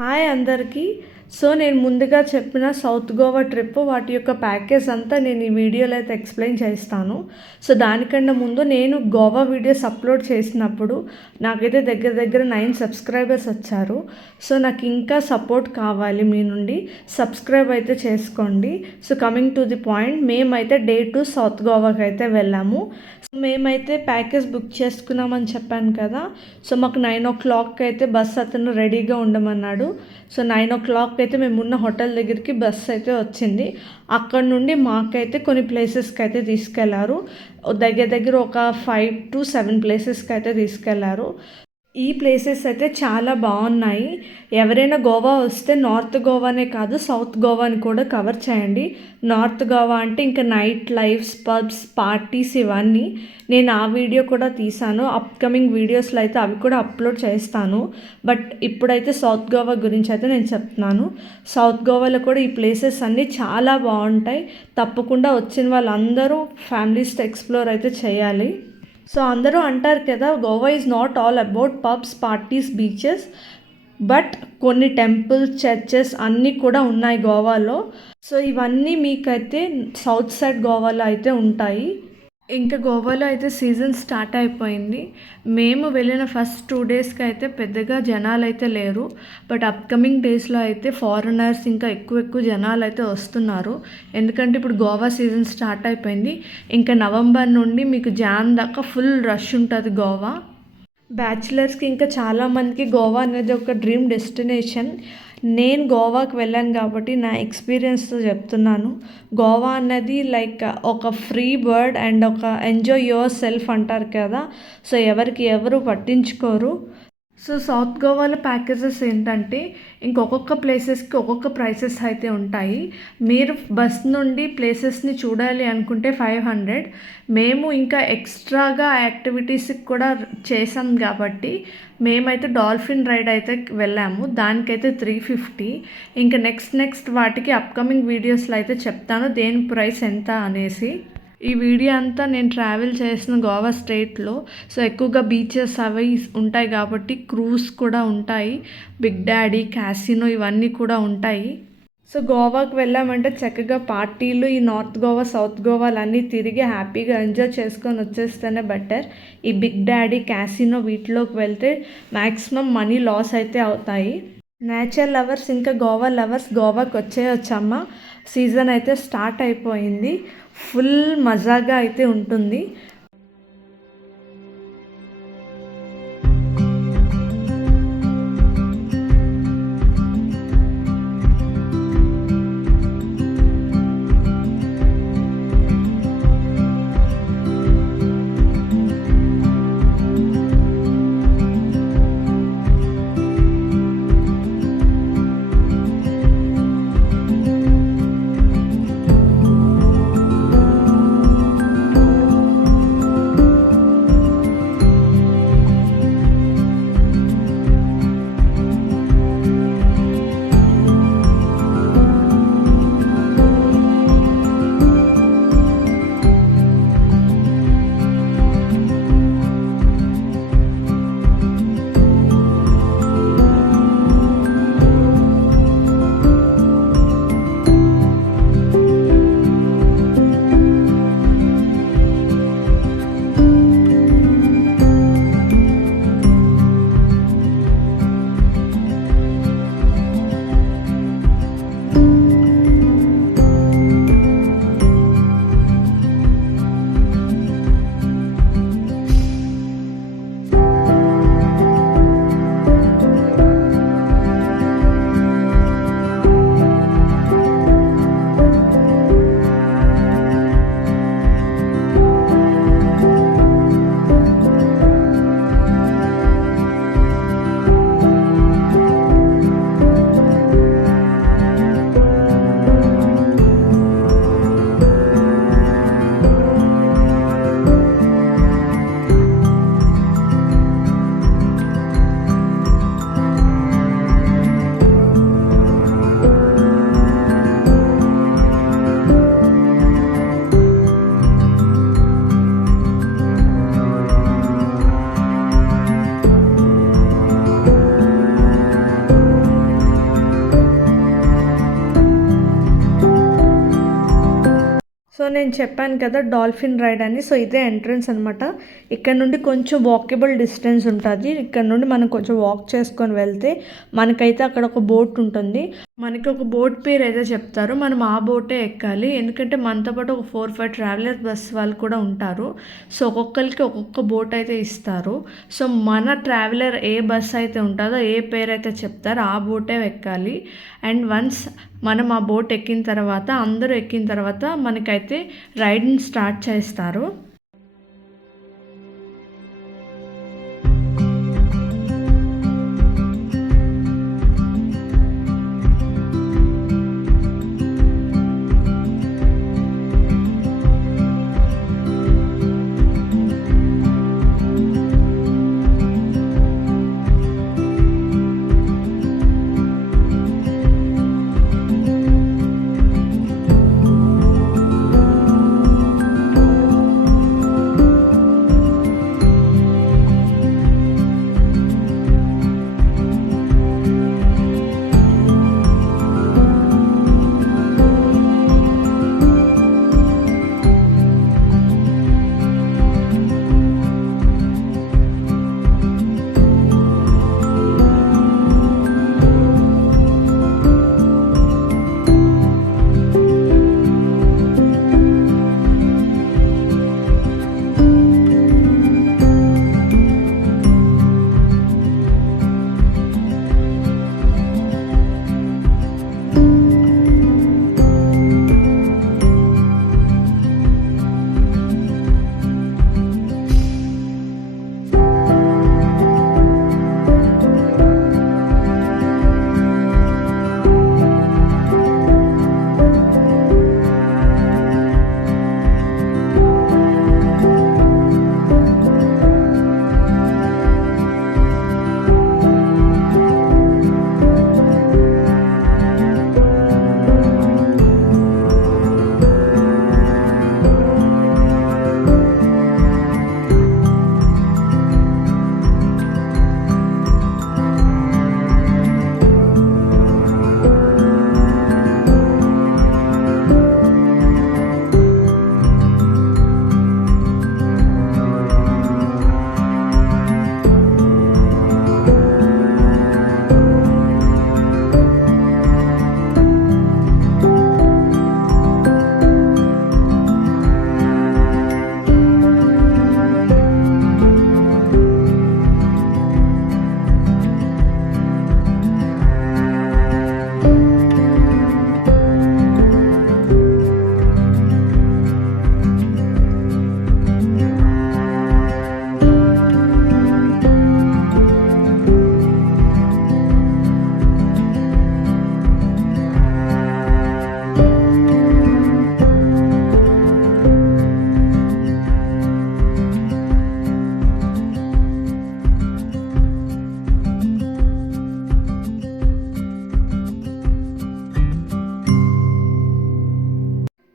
Hi అందరికీ. So నేను ముందుగా చెప్పిన సౌత్ గోవా ట్రిప్ వాటి యొక్క ప్యాకేజ్ అంతా నేను ఈ వీడియోలో అయితే ఎక్స్ప్లెయిన్ చేస్తాను. సో దానికన్నా ముందు నేను గోవా వీడియోస్ అప్లోడ్ చేసినప్పుడు నాకైతే దగ్గర 9 సబ్స్క్రైబర్స్ వచ్చారు. సో నాకు ఇంకా సపోర్ట్ కావాలి మీ నుండి. సబ్స్క్రైబ్ అయితే చేసుకోండి. So coming to the point, మేమైతే డే 2 సౌత్ గోవాకి అయితే వెళ్ళాము. సో మేమైతే ప్యాకేజ్ బుక్ చేసుకున్నామని చెప్పాను కదా. సో మాకు 9 o'clock అయితే బస్ అతను రెడీగా ఉండమన్నాడు. సో 9 o'clock అయితే మేము ఉన్న హోటల్ దగ్గరికి బస్సు అయితే వచ్చింది. అక్కడ నుండి మాకైతే కొన్ని ప్లేసెస్కి అయితే తీసుకెళ్లారు. దగ్గర ఒక 5 to 7 ప్లేసెస్కి అయితే తీసుకెళ్లారు. ఈ ప్లేసెస్ అయితే చాలా బాగున్నాయి. ఎవరైనా గోవా వస్తే నార్త్ గోవానే కాదు సౌత్ గోవాని కూడా కవర్ చేయండి. నార్త్ గోవా అంటే ఇంకా నైట్ లైఫ్స్, పబ్స్, పార్టీస్ ఇవన్నీ. నేను ఆ వీడియో కూడా తీసాను. అప్కమింగ్ వీడియోస్లో అయితే అవి కూడా అప్లోడ్ చేస్తాను. బట్ ఇప్పుడైతే సౌత్ గోవా గురించి అయితే నేను చెప్తున్నాను. సౌత్ గోవాలో కూడా ఈ ప్లేసెస్ అన్నీ చాలా బాగుంటాయి. తప్పకుండా వచ్చిన వాళ్ళందరూ ఫ్యామిలీస్తో ఎక్స్ప్లోర్ అయితే చేయాలి. సో అందరూ అంటారు కదా, Goa is not all about pubs, parties, beaches, but కొన్ని టెంపుల్స్, చర్చెస్ అన్నీ కూడా ఉన్నాయి గోవాలో. సో ఇవన్నీ మీకైతే సౌత్ సైడ్ గోవాలో అయితే ఉంటాయి. ఇంకా గోవాలో అయితే సీజన్ స్టార్ట్ అయిపోయింది. మేము వెళ్ళిన ఫస్ట్ 2 daysకి అయితే పెద్దగా జనాలు అయితే లేరు. బట్ అప్కమింగ్ డేస్లో అయితే ఫారినర్స్ ఇంకా ఎక్కువ జనాలు అయితే వస్తున్నారు. ఎందుకంటే ఇప్పుడు గోవా సీజన్ స్టార్ట్ అయిపోయింది. ఇంకా నవంబర్ నుండి మీకు జాన్ దాకా ఫుల్ రష్ ఉంటుంది గోవా. బ్యాచిలర్స్కి ఇంకా చాలామందికి గోవా అనేది ఒక డ్రీమ్ డెస్టినేషన్. నేను గోవాకి వెళ్ళాను కాబట్టి నా ఎక్స్పీరియన్స్తో చెప్తున్నాను. గోవా అన్నది లైక్ ఒక ఫ్రీ బర్డ్ అండ్ ఒక ఎంజాయ్ యువర్ సెల్ఫ్ అంటారు కదా. సో ఎవరు పట్టించుకోరు. సో సౌత్ గోవాలో ప్యాకేజెస్ ఏంటంటే ఇంకొక ప్లేసెస్కి ఒక్కొక్క ప్రైసెస్ అయితే ఉంటాయి. మీరు బస్ నుండి ప్లేసెస్ని చూడాలి అనుకుంటే 500. మేము ఇంకా ఎక్స్ట్రాగా యాక్టివిటీస్కి కూడా చేసాం కాబట్టి మేమైతే డాల్ఫిన్ రైడ్ అయితే వెళ్ళాము. దానికైతే 350. ఇంకా నెక్స్ట్ వాటికి అప్కమింగ్ వీడియోస్లో అయితే చెప్తాను దేని ప్రైస్ ఎంత అనేసి. ఈ వీడియో అంతా నేను ట్రావెల్ చేసిన గోవా స్టేట్లో. సో ఎక్కువగా బీచెస్ అవి ఉంటాయి కాబట్టి క్రూజ్ కూడా ఉంటాయి. బిగ్ డాడీ, క్యాసినో ఇవన్నీ కూడా ఉంటాయి. సో గోవాకి వెళ్ళామంటే చక్కగా పార్టీలు ఈ నార్త్ గోవా, సౌత్ గోవాలన్నీ తిరిగి హ్యాపీగా ఎంజాయ్ చేసుకొని వచ్చేస్తేనే బెటర్. ఈ బిగ్ డాడీ, క్యాసినో వీటిలోకి వెళ్తే మ్యాక్సిమం మనీ లాస్ అయితే అవుతాయి. నేచర్ లవర్స్ ఇంకా గోవా లవర్స్ గోవాకి వచ్చేయొచ్చమ్మా. సీజన్ అయితే స్టార్ట్ అయిపోయింది. ఫుల్ మజాగా అయితే ఉంటుంది. నేను చెప్పాను కదా డాల్ఫిన్ రైడ్ అని. సో ఇదే ఎంట్రన్స్ అనమాట. ఇక్కడ నుండి కొంచెం వాకబుల్ డిస్టెన్స్ ఉంటుంది. ఇక్కడ నుండి మనం కొంచెం వాక్ చేసుకొని వెళ్తే మనకైతే అక్కడ ఒక బోట్ ఉంటుంది. మనకి ఒక బోట్ పేరు అయితే చెప్తారు, మనం ఆ బోటే ఎక్కాలి. ఎందుకంటే మనతో పాటు ఒక 4-5 ట్రావెలర్ బస్ వాళ్ళు కూడా ఉంటారు. సో ఒక్కొక్కరికి ఒక్కొక్క బోట్ అయితే ఇస్తారు. సో మన ట్రావెలర్ ఏ బస్ అయితే ఉంటుందో, ఏ పేరు అయితే చెప్తారో ఆ బోటే ఎక్కాలి. అండ్ వన్స్ మనం ఆ బోట్ ఎక్కిన తర్వాత, అందరూ ఎక్కిన తర్వాత మనకైతే రైడ్ని స్టార్ట్ చేస్తారు.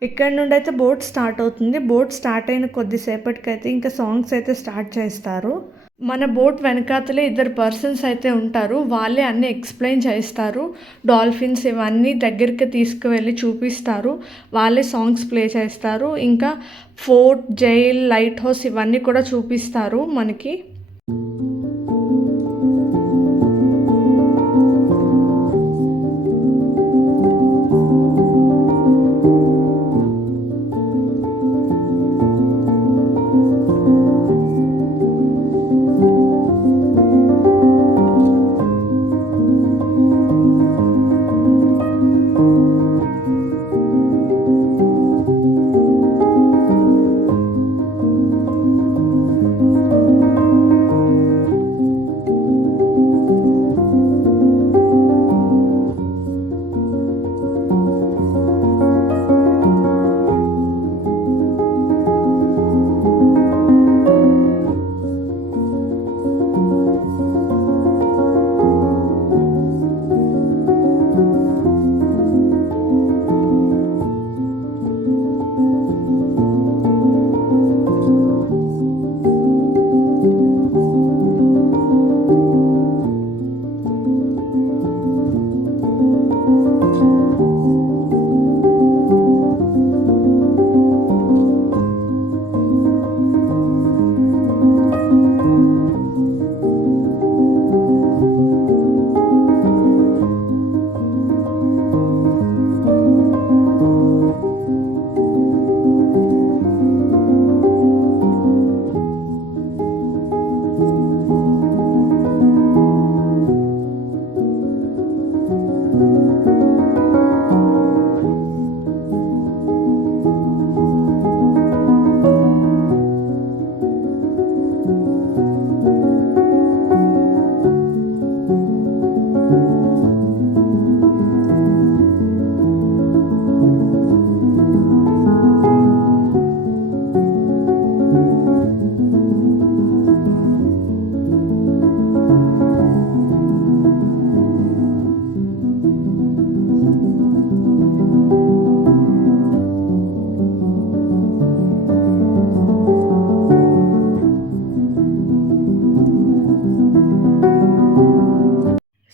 ఇక్కడ నుండి అయితే బోట్ స్టార్ట్ అవుతుంది. బోట్ స్టార్ట్ అయిన కొద్దిసేపటికైతే ఇంకా సాంగ్స్ అయితే స్టార్ట్ చేస్తారు. మన బోట్ వెనకాతలే 2 పర్సన్స్ అయితే ఉంటారు. వాళ్ళే అన్నీ ఎక్స్ప్లెయిన్ చేస్తారు. డాల్ఫిన్స్ ఇవన్నీ దగ్గరికి తీసుకువెళ్ళి చూపిస్తారు. వాళ్ళే సాంగ్స్ ప్లే చేస్తారు. ఇంకా ఫోర్ట్, జైల్, లైట్ హౌస్ ఇవన్నీ కూడా చూపిస్తారు మనకి.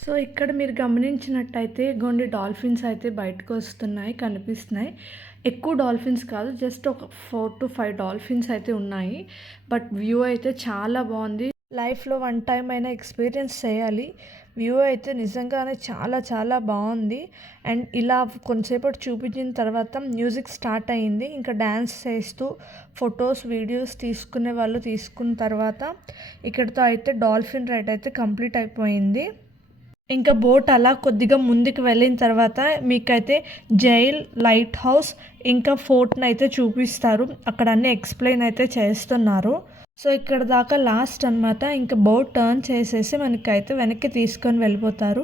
సో ఇక్కడ మీరు గమనించినట్టయితే కొన్ని డాల్ఫిన్స్ అయితే కనిపిస్తున్నాయి. ఎక్కువ డాల్ఫిన్స్ కాదు, జస్ట్ ఒక 4 to 5 డాల్ఫిన్స్ అయితే ఉన్నాయి. బట్ వ్యూ అయితే చాలా బాగుంది. లైఫ్లో వన్ టైం అయినా ఎక్స్పీరియన్స్ చేయాలి. వ్యూ అయితే నిజంగానే చాలా చాలా బాగుంది. అండ్ ఇలా కొంతసేపటి చూపించిన తర్వాత మ్యూజిక్ స్టార్ట్ అయ్యింది. ఇంకా డ్యాన్స్ చేస్తూ ఫొటోస్ వీడియోస్ తీసుకునే వాళ్ళు తీసుకున్న తర్వాత ఇక్కడితో అయితే డాల్ఫిన్ రైడ్ అయితే కంప్లీట్ అయిపోయింది. ఇంకా బోట్ అలా కొద్దిగా ముందుకు వెళ్ళిన తర్వాత మీకైతే జైల్, లైట్ హౌస్, ఇంకా ఫోర్ట్ని అయితే చూపిస్తారు. అక్కడ అన్నీ ఎక్స్ప్లెయిన్ అయితే చేస్తున్నారు. సో ఇక్కడ దాకా లాస్ట్ అనమాట. ఇంకా బోట్ టర్న్ చేసేసి మనకైతే వెనక్కి తీసుకొని వెళ్ళిపోతారు.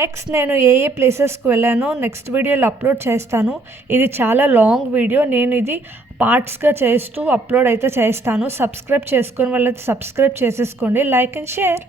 నెక్స్ట్ నేను ఏ ప్లేసెస్కి వెళ్ళానో నెక్స్ట్ వీడియోలో అప్లోడ్ చేస్తాను. ఇది చాలా లాంగ్ వీడియో, నేను ఇది పార్ట్స్గా చేస్తూ అప్లోడ్ అయితే చేస్తాను. సబ్స్క్రైబ్ చేసుకుని వాళ్ళైతే సబ్స్క్రైబ్ చేసేసుకోండి. Like and share.